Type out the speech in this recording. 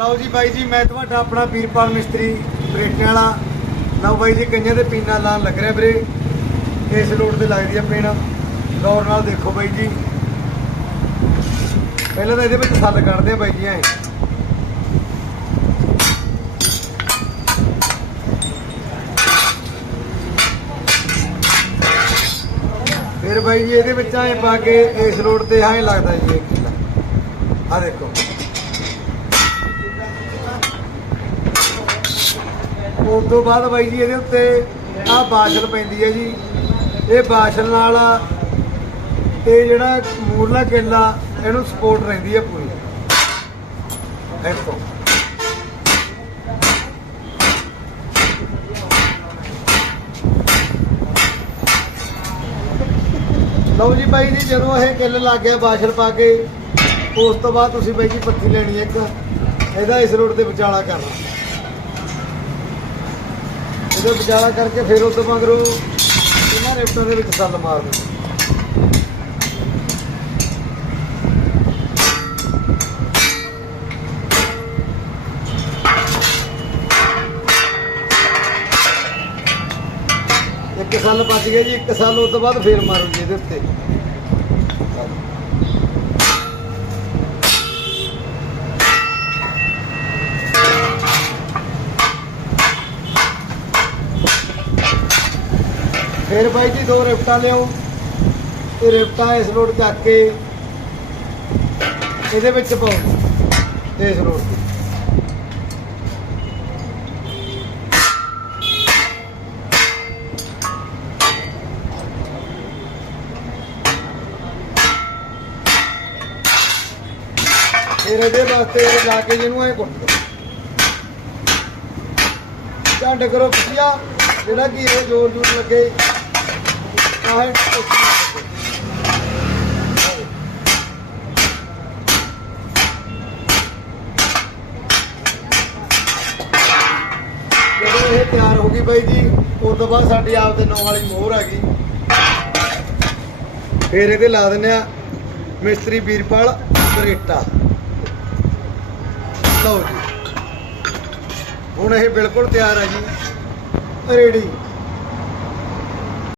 ਲਓ ਜੀ ਬਾਈ ਜੀ, ਮੈਂ ਤੁਹਾਡਾ ਆਪਣਾ ਵੀਰਪਾਲ ਮਿਸਤਰੀ ਬਰੇਟਿਆਂ ਵਾਲਾ। ਲਓ ਬਾਈ ਜੀ ਕਈਆਂ ਦੇ ਪੀਣਾ ਲਾਣ ਲੱਗ ਰਿਹਾ ਵੀਰੇ। ਇਸ ਰੋਡ ਤੇ ਲੱਗਦੀ ਆ ਪੀਣਾ। ਗੌਰ ਨਾਲ ਦੇਖੋ ਬਾਈ ਜੀ। ਪਹਿਲਾਂ ਤਾਂ ਇਹਦੇ ਵਿੱਚ ਸੱਲ ਕੱਢਦੇ ਆ ਬਾਈ ਜੀ, ਐ। ਫਿਰ ਬਾਈ ਜੀ, ਇਹਦੇ ਵਿੱਚ ਐ ਪਾ ਕੇ ਇਸ ਰੋਡ ਤੇ ਐ ਲੱਗਦਾ ਜੀ, ਇਹ ਕਿੱਲਾ ਆ ਦੇਖੋ। ਉਸ ਤੋਂ ਬਾਅਦ ਬਾਈ ਜੀ, ਇਹਦੇ ਉੱਤੇ ਆਹ ਬਾਸ਼ਲ ਪੈਂਦੀ ਹੈ ਜੀ। ਇਹ ਬਾਸ਼ਲ ਨਾਲ ਇਹ ਜਿਹੜਾ ਮੂਰਲਾ ਕੇਲਾ, ਇਹਨੂੰ ਸਪੋਰਟ ਰਹਿੰਦੀ ਹੈ ਪੂਰੀ। ਦੇਖੋ। ਲਓ ਜੀ ਬਾਈ ਜੀ, ਜਦੋਂ ਇਹ ਕਿੱਲ ਲੱਗ ਗਿਆ ਬਾਸ਼ਲ ਪਾ ਕੇ, ਉਸ ਤੋਂ ਬਾਅਦ ਤੁਸੀਂ ਬਾਈ ਜੀ ਪੱਤੀ ਲੈਣੀ ਹੈ ਇੱਕ। ਇਹਦਾ ਇਸ ਰੋਡ ਤੇ ਵਿਚਾਲਾ ਕਰਨਾ। ਇਹਦਾ ਵਿਚਾਲਾ ਕਰਕੇ ਫਿਰ ਉਸ ਤੋਂ ਮਗਰੋਂ ਇਹਨਾਂ ਰੇਪਟਾਂ ਦੇ ਵਿੱਚ ਸੱਲ ਮਾਰ ਦਿਓ ਇੱਕ ਸਾਲ ਬਚ ਗਿਆ ਜੀ, ਇੱਕ ਸਾਲ ਉਸ ਤੋਂ ਬਾਅਦ ਫੇਰ ਮਾਰੋ ਜੀ ਇਹਦੇ ਉੱਤੇ। ਫਿਰ ਬਾਈ ਜੀ ਦੋ ਰਿਫਟਾਂ ਲਿਓ ਤੇ ਰਿਫਟਾਂ ਇਸ ਰੋਡ ਚੱਕ ਕੇ ਇਹਦੇ ਵਿੱਚ ਪਾਓ ਇਸ ਰੋਡ ਤੇ। ਫਿਰ ਇਹਦੇ ਵਾਸਤੇ ਲਾ ਕੇ ਜਿਹਨੂੰ ਐ ਕੁੱਟ ਦਿਓ ਝੰਡ ਕਰੋ ਪਿਆ ਜਿਹੜਾ ਕਿ ਇਹ ਜ਼ੋਰ ਜ਼ੋਰ ਲੱਗੇ। ਆਹ ਜਦੋਂ ਇਹ ਤਿਆਰ ਹੋ ਗਈ ਬਾਈ ਜੀ, ਉਸ ਤੋਂ ਬਾਅਦ ਸਾਡੀ ਆਪ ਦੇ ਨੌ ਵਾਲੀ ਮੋਹਰ ਆ ਗਈ। ਫਿਰ ਇਹਦੇ ਲਾ ਦਿੰਨੇ ਆ ਮਿਸਤਰੀ ਵੀਰਪਾਲ ਬਰੇਟਾ ਲਓ ਜੀ। ਹੁਣ ਇਹ ਬਿਲਕੁਲ ਤਿਆਰ ਆ ਜੀ। ਰੇੜੀ